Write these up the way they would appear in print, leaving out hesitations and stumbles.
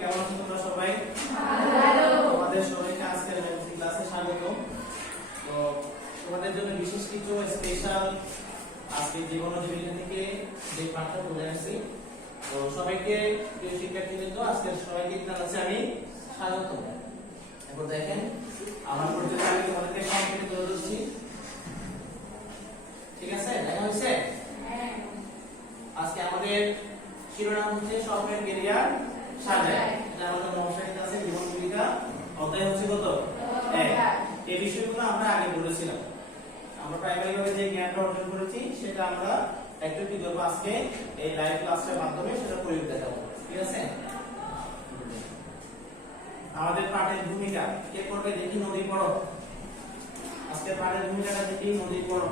কেমন আছো তোমরা সবাই? ভালো। তোমাদের সবাইকে আজকের ম্যাথমেটিক্স ক্লাসে স্বাগত। তো তোমাদের জন্য বিশেষ কিছু স্পেশাল আজকে জীবন জীবিকা থেকে যে পাঠটা তুলে আসছি। তো সবাইকে প্রিয় শিক্ষার্থীবৃন্দ আজকে সবাইকে জানাচ্ছি আমি স্বাগত। এখন দেখেন আমার পরিচয় আমি তোমাদেরকে সংক্ষেপে তুলে ধরছি। ঠিক আছে, দেখা হয়েছে? হ্যাঁ। আজকে আমাদের শিরোনাম হচ্ছে স্বপ্নের ক্যারিয়ার সাজায়। এটা আমাদের মহাশয়িত আছে জীবন জীবিকা অধ্যায় হচ্ছে কত? 1। এই বিষয়গুলো আমরা আগে বলেছিলাম। আমরা প্রাইমারি ভাবে যে জ্ঞানটা অর্জন করেছি সেটা আমরা একটু কি করব আজকে এই লাইভ ক্লাসের মাধ্যমে সেটা প্রয়োগ দেখাবো। ঠিক আছে? আমাদের পাঠের ভূমিকা কে করবে দেখি, নদী পড়ো। আজকে পাঠের ভূমিকাটা দেখি, নদী পড়ো।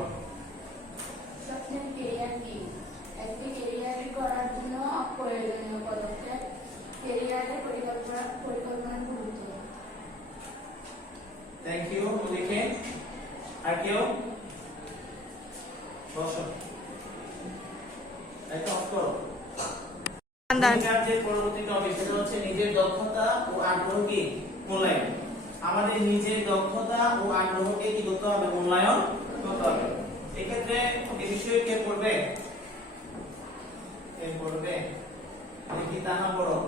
স্বপ্নের ক্যারিয়ার কি? একটি ক্যারিয়ার করার জন্য প্রয়োজনীয় পদক্ষেপ, ক্যারিয়ারের পরিকল্পনা গুরুত্ব। থ্যাংক ইউ নদীকে। আর কেউ? বসো। এটা অফ করো। ভূমিকার যে পরবর্তী টপিক সেটা হচ্ছে নিজের দক্ষতা ও আগ্রহকে মূল্যায়ন। আমাদের নিজের দক্ষতা ও আগ্রহকে কি করতে হবে? মূল্যায়ন করতে হবে। এক্ষেত্রে এই বিষয়ে কে পড়বে? কে পড়বে দেখি, তাহা পড়ো।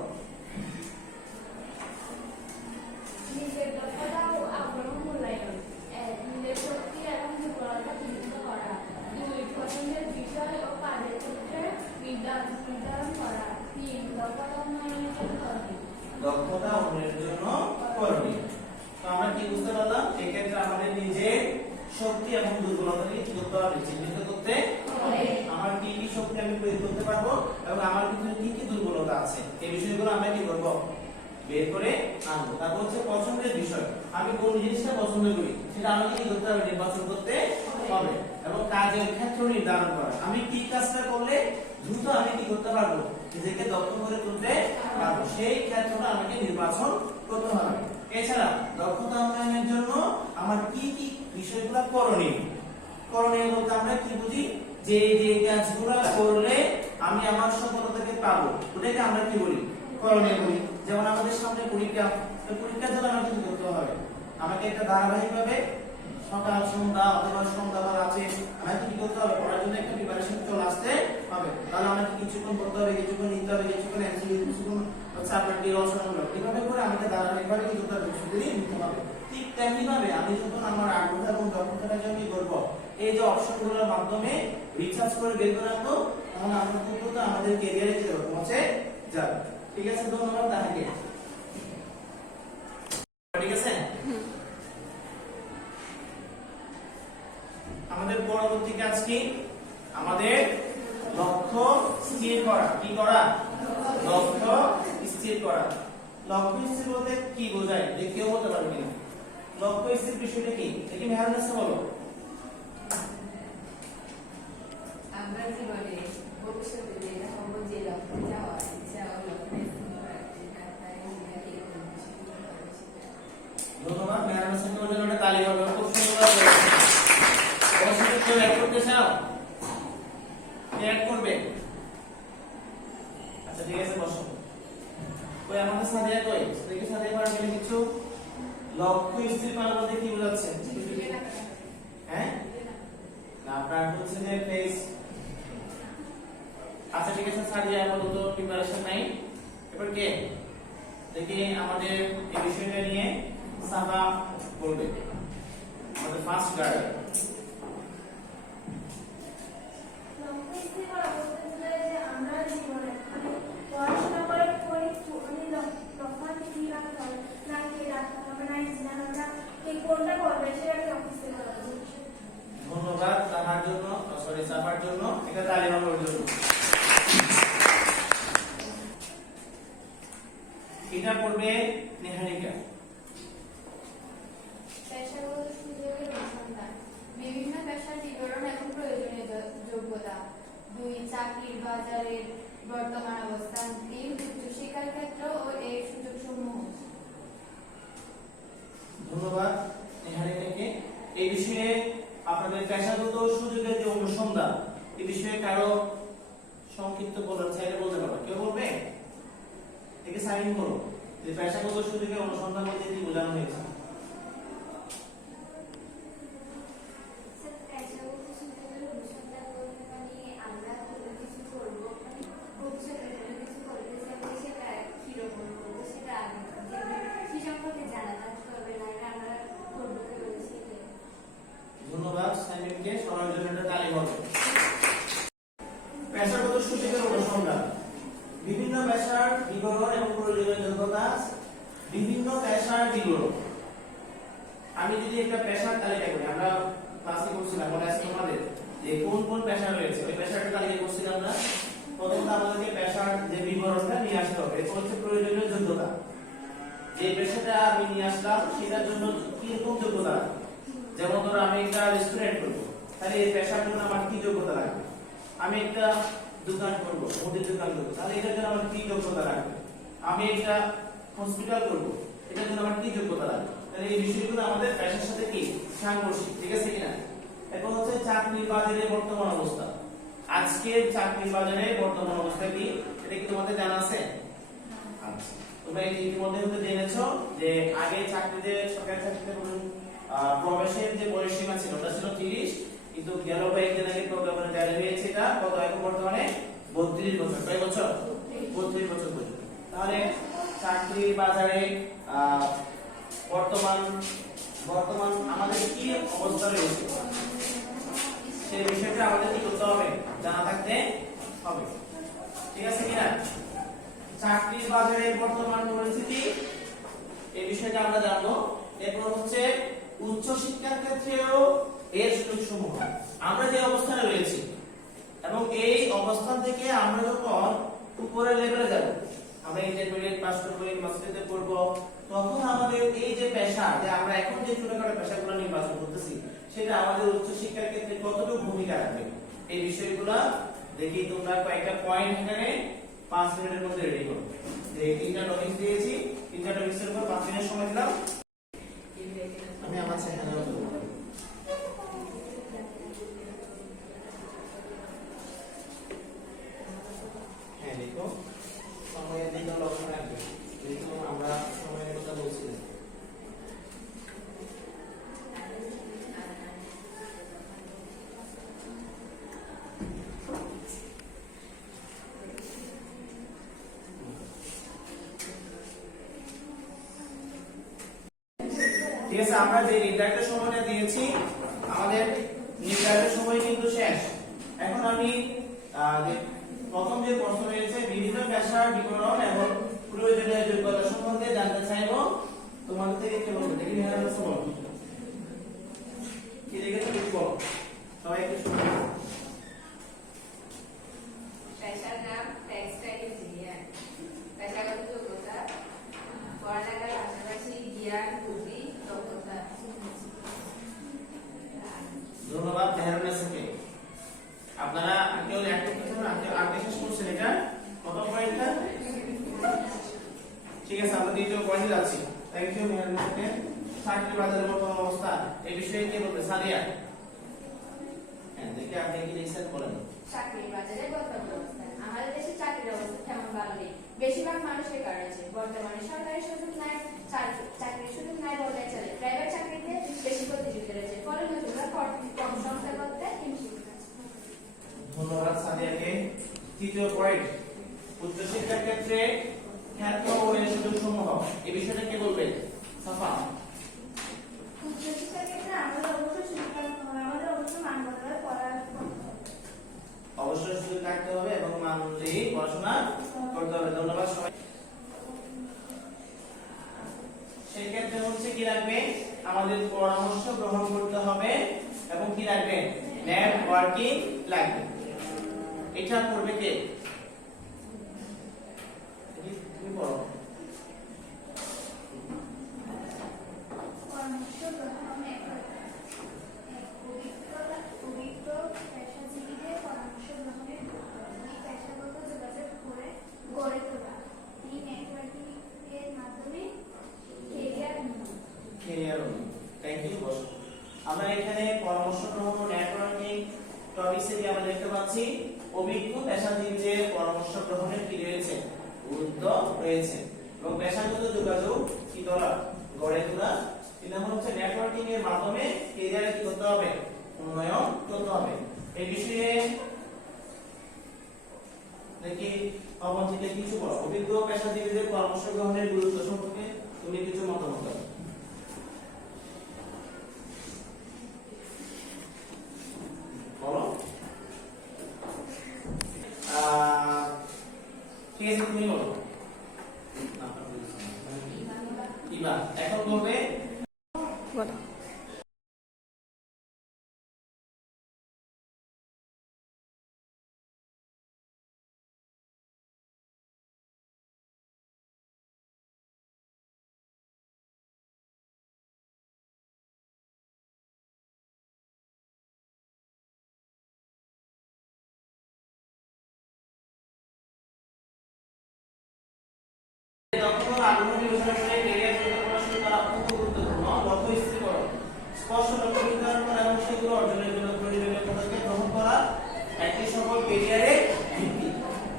নিজের দক্ষতা ও আগ্রহ মূল্যায়ন। 1. নিজের শক্তি এবং দুর্বলতা চিহ্নিত করা। 2. পছন্দের বিষয় ও কাজের ক্ষেত্রে নির্ধারণ করা। 3. দক্ষতা উন্নয়নের জন্য করণীয়। দক্ষতা উন্নয়নের জন্য করণীয়। তো আমরা কি বুঝতে পারলাম? এক্ষেত্রে আমাদের নিজের শক্তি এবং দুর্বলতাকে কি করতে হবে? চিহ্নিত করতে হবে। আমার কি কি শক্তি আমি প্রয়োগ করতে পারবো এবং আমার ভিতরে কি কি দুর্বলতা আছে এই বিষয়গুলো আমরা কি করব? বের করে আনবো। তারপর হচ্ছে পছন্দের বিষয়, আমি কোন জিনিসটা পছন্দ করি সেটা আমাকে কি করতে হবে? নির্বাচন করতে হবে। এবং কাজের ক্ষেত্র নির্ধারণ করা, আমি কি কাজটা করলে দ্রুত আমি কি করতে পারবো? নিজেকে দক্ষ করে তুলতে পারবো, সেই ক্ষেত্রটা আমাকে নির্বাচন করতে হবে। এছাড়া দক্ষতা উন্নয়নের জন্য আমার কি কি বিষয়গুলো করণীয়। করণীয় বলতে আমরা কি বুঝি? যে যে কাজগুলো করলে আমি আমার সফলতাকে পাবো ওটাকে আমরা কি বলি? করণীয় বলি। যেমন আমাদের সামনে পরীক্ষা, পরীক্ষার জন্য আমাকে কি করতে হবে? আমাকে একটা ধারাবাহিকভাবে সকাল সন্ধ্যা অথবা সন্ধ্যাবেলা আছে আমাকে কি করতে হবে? পড়ার জন্য একটা প্রিপারেশন চলে আসতে হবে। তাহলে আমাকে কিছুক্ষণ পড়তে হবে, কিছুক্ষণ নিতে হবে, কিছুক্ষণ এমসিকিউ, কিছুক্ষণ সাবজেক্ট রচনামূলক, এভাবে করে আমাকে ধারাবাহিকভাবে কি করতে হবে? বিষয়গুলি নিতে হবে। ঠিক তেমনি ভাবে আমি যখন আমার আগ্রহ এবং দক্ষতাটাকে কি করবো? এই যে অপশনগুলোর মাধ্যমে রিসার্চ করে বের করে আনবো, তখন আমরা কি করবো? আমাদের ক্যারিয়ারে কি হবে? পৌঁছে যাবে। ঠিক আছে, ধন্যবাদ তাহাকে। ঠিক আছে, আমাদের পরবর্তী কাজ কি? আমাদের লক্ষ্য স্থির করা। কি করা? লক্ষ্য স্থির করা। লক্ষ্য স্থির বলতে কি বোঝায়? যে কেউ বলতে পারবে কিনা? লক্ষ্য স্থির বিষয়টা কি? দেখি মেহরানিসা বলো। আমরা জীবনে ভবিষ্যতে যেটা হবো, যে লক্ষ্যে যাওয়ার ইচ্ছা ও লক্ষ্যে স্থির করার চেষ্টা, তাই আমরা এরকম বিষয়গুলো করে সেটা। ধন্যবাদ মেহরানিসাকে, ওর জন্য একটা তালি হবে। খুব সুন্দর বলেছে। অবশ্যই কেউ অ্যাড করতে চাও? কে অ্যাড করবে? আচ্ছা ঠিক আছে, বসো। কই আমাদের সাদিয়া কই? দেখি সাদিয়া পারবে না কিছু? লক্ষ্য স্থির করা বলতে কি বোঝাচ্ছে? হ্যাঁ না, আপনার হচ্ছে যে ফেস। আচ্ছা ঠিক আছে, সাদিয়া আপাতত প্রিপারেশন নাই। এবার কে দেখি আমাদের এই বিষয়টা নিয়ে সাবা বলবে, আমাদের ফার্স্ট গার্ড। লক্ষ্য স্থির করা বলতে বোঝায় যে আমরা জীবনে পড়াশোনা করে লক্ষ্য স্থির রাখতে হবে, না কি রাখতে হবে না ইনজিনিয়ার আমরা এই কোনটা করবে সেটাকে লক্ষ্য স্থির করা বলছে। ধন্যবাদ তাহার জন্য, সরি সাবার জন্য। এটা তালি মারার জন্য। এটা করবে নেহারিকা। পেশাগত সুযোগের অনুসন্ধান, বিভিন্ন পেশার বিবরণ এবং প্রয়োজনীয় যোগ্যতা। 2. চাকরির বাজারের বর্তমান অবস্থান। 3. উচ্চশিক্ষার ক্ষেত্র ও এর সুযোগ সমূহ। ধন্যবাদ নেহারিকাকে। এই বিষয়ে আপনাদের পেশাগত সুযোগের যে অনুসন্ধান, এই বিষয়ে কারো সংক্ষিপ্ত বলার চাইলে বলতে পারবে? কেউ বলবে? দেখি সাইড সাইন করো যে পেশাগত সুযোগের অনুসন্ধান বলতে কি বোঝানো হয়েছে। ধন্যবাদ সাইমনকে, সবার জন্য একটা তালি হবে। পেশাগত সুযোগের অনুসন্ধান, বিভিন্ন পেশার বিবরণ এবং প্রয়োজনীয় যোগ্যতা, বিভিন্ন পেশার বিবরণ। আমি যদি একটা পেশার তালিকা করি, আমরা ক্লাসে করছিলাম মনে আছে তোমাদের যে কোন কোন পেশা রয়েছে, ওই পেশাটা তালিকা করছিলাম না। প্রথমত আমাদেরকে পেশার যে বিবরণটা নিয়ে আসতে হবে, এটা হচ্ছে প্রয়োজনীয় যোগ্যতা। যে পেশাটা আমি নিয়ে আসলাম সেটার জন্য কি রকম যোগ্যতা, যেমন ধরো আমি একটা রেস্টুরেন্ট করবো, তাহলে এই পেশার জন্য আমার কি যোগ্যতা লাগবে। আমি একটা দোকান করবো, মুদির দোকান করবো, তাহলে এটার জন্য আমার কি যোগ্যতা লাগবে। আমি একটা হসপিটাল করবো, এটার জন্য আমার কি যোগ্যতা লাগবে। তাহলে এই বিষয়গুলো আমাদের পেশার সাথে কি সাংঘর্ষিক, ঠিক আছে কিনা। এখন হচ্ছে চাকরির বাজারে বর্তমান অবস্থা। আজকের চাকরির বাজারে বর্তমান অবস্থা কি, এটা কি তোমাদের জানা আছে? আচ্ছা, তোমরা ইতিমধ্যে হয়তো জেনেছো যে আগে চাকরিতে, সরকারি চাকরিতে প্রবেশের যে পরিসীমা ছিল ওটা ছিল 30, কিন্তু গেল কয়েকদিন আগে প্রজ্ঞাপনে জারি হয়েছে এটা কত, এখন বর্তমানে 32 বছর। কয় বছর? 32 বছর পর্যন্ত। তাহলে চাকরির বাজারে বর্তমান আমাদের কি অবস্থা রয়েছে সেই বিষয়টা আমাদের কি করতে হবে, জানা থাকতে হবে, ঠিক আছে কিনা। চাকরির বাজারে বর্তমান পরিস্থিতি, এই বিষয়টা আমরা জানবো। এরপর হচ্ছে উচ্চ শিক্ষার ক্ষেত্রেও এর সুযোগসমূহ, আমরা যে অবস্থানে রয়েছি এবং এই অবস্থান থেকে আমরা যখন উপরের লেভেলে যাব, আমরা ইন্টারমিডিয়েট পাস করবো, ইউনিভার্সিটিতে পড়ব, তখন আমাদের এই যে পেশা, যে আমরা এখন যে ছোটখাটো পেশাগুলো নির্বাচন করতেছি, সেটা আমাদের উচ্চ শিক্ষার ক্ষেত্রে কতটুকু ভূমিকা রাখবে, এই বিষয়গুলো দেখি। তোমরা কয়েকটা পয়েন্ট এখানে 5 মিনিটের মধ্যে রেডি করো। যে 3টা টপিক দিয়েছি, 3টা টপিকের উপর 5 মিনিট সময় দিলাম। আমি আমার সেখানে হ্যাঁ দেখো, সময়ের দিকে লক্ষ্য রাখবে। দেখো আমরা সময়ের কথা বলছি। ঠিক আছে, আমরা যে নির্ধারিত সময়টা দিয়েছি, আমাদের নির্ধারিত সময় কিন্তু শেষ। এখন আমি প্রথম যে প্রশ্ন রয়েছে, বিভিন্ন পেশার বিবরণ এবং প্রয়োজনীয় যোগ্যতা সম্বন্ধে জানতে চাইবো তোমাদের থেকে। কে বলবে? দেখি নিহার কাছে বলো, কি দেখে তুমি বলো, সবাই একটু শুনো। পেশার নাম টেক্সটাইল ইঞ্জিনিয়ার। পেশাগত যোগ্যতা পড়ালেখার পাশাপাশি জ্ঞান, বুদ্ধি, দক্ষতা। ধন্যবাদ মেহরুন্নেসাকে। আপনারা কেউ ল্যাপ করতেছেন না, কেউ আগে শেষ করছেন এটা প্রথম পয়েন্টটা, ঠিক আছে। আমরা দ্বিতীয় পয়েন্টে যাচ্ছি। থ্যাংক ইউ মেহরুন্নেসাকে। চাকরি বাজারের বর্তমান অবস্থা, এই বিষয়ে কি বলবে সাদিয়া? হ্যাঁ, দেখে আপনি কি লিখছেন বলেন। চাকরির বাজারে বর্তমান অবস্থা, আমাদের দেশে চাকরির অবস্থা তেমন ভালো নেই। বেশিরভাগ মানুষের কারণে বর্তমানে সরকারি সুযোগ নাই, চাকরির সুযোগ নাই বললে চলে। প্রাইভেট চাকরিতে বেশি প্রতিযোগিতা রয়েছে, ফলে নতুনরা কর্মসংস্থান করতে হিমশিম খাচ্ছে। ধন্যবাদ সাদিয়াকে। তৃতীয় পয়েন্ট, উচ্চশিক্ষার ক্ষেত্রে খ্যাত ও এর সুযোগসমূহ, এই বিষয়টা কে বলবেন? সাফা। উচ্চশিক্ষার ক্ষেত্রে আমাদের অবশ্যই মানবতার পড়াশোনা অবশ্যই সুযোগ থাকতে হবে এবং মান অনুযায়ী পড়াশোনা করতে হবে। ধন্যবাদ সবাই। সেই ক্ষেত্রে হচ্ছে কি রাখবে, আমাদের পরামর্শ গ্রহণ করতে হবে এবং কি রাখবে, নেটওয়ার্কিং লাগবে। এটা করবে কে? তুমি পড়ো। পরামর্শ গ্রহণ এক অভিজ্ঞ পেশাজীবীদের পরামর্শ গ্রহণের পেশাগত যোগাযোগ করে গড়ে তোলা। এই নেটওয়ার্কিং এর মাধ্যমে ক্যারিয়ার। Thank you. বসো। আমরা এখানে পরামর্শ গ্রহণ ও নেটওয়ার্কিং টপিকসে কি আমরা দেখতে পাচ্ছি, অভিজ্ঞ পেশাজীবীদের পরামর্শ গ্রহণের কি রয়েছে, গুরুত্ব রয়েছে। এবং পেশাগত যোগাযোগ কি করা গড়ে তোলা। 3 নম্বর হচ্ছে নেটওয়ার্কিং এর মাধ্যমে ক্যারিয়ারে কি করতে হবে উন্নয়ন করতে হবে। এই বিষয়ে দেখি অবন থেকে কিছু বলো। অভিজ্ঞ পেশাজীবীদের পরামর্শ গ্রহণের গুরুত্ব সম্পর্কে তুমি কিছু মতামত দাও। বলো ঠিক আছে তুমি বলো। ইবা এখন বলবে বলো। দক্ষতা ও আগ্রহ বিবেচনা করে ক্যারিয়ার পরিকল্পনা শুরু করা অত্যন্ত গুরুত্বপূর্ণ। লক্ষ্য স্থির করো, স্পষ্ট লক্ষ্য নির্ধারণ করা এবং সেগুলো অর্জনের জন্য প্রয়োজনীয় পদক্ষেপ গ্রহণ করা একটি সফল ক্যারিয়ারের ভিত্তি।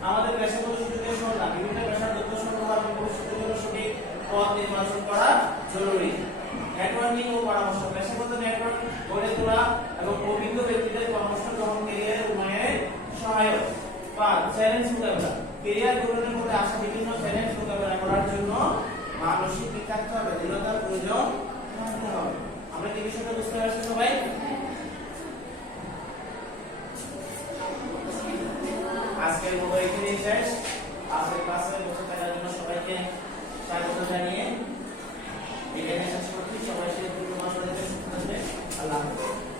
আমাদের পেশাগত সুযোগের সন্ধান, বিভিন্ন পেশার দক্ষ সংগ্রহ এবং ভবিষ্যতের জন্য সঠিক পথ নির্বাচন করা জরুরি। নেটওয়ার্কিং ও পরামর্শ, পেশাগত নেটওয়ার্ক গড়ে তোলা এবং অভিজ্ঞ ব্যক্তিদের পরামর্শ গ্রহণ ক্যারিয়ার উন্নয়নে সহায়ক। 5 চ্যালেঞ্জ মোকাবেলা, ক্যারিয়ার গঠনের মধ্যে আসা বিভিন্ন চ্যালেঞ্জ মোকাবেলা করার জন্য মানসিক বিকাশতা হবে, দৃঢ়তার প্রয়োজন থাকতে হবে। আমরা কি বিষয়টা বুঝতে পারছি সবাই? আজকের মতো এখানেই শেষ। আজকের ক্লাসে বসে থাকার জন্য সবাইকে স্বাগত জানিয়ে এখানে শেষ করছি। সবাই সে আল্লাহ হাফেজ।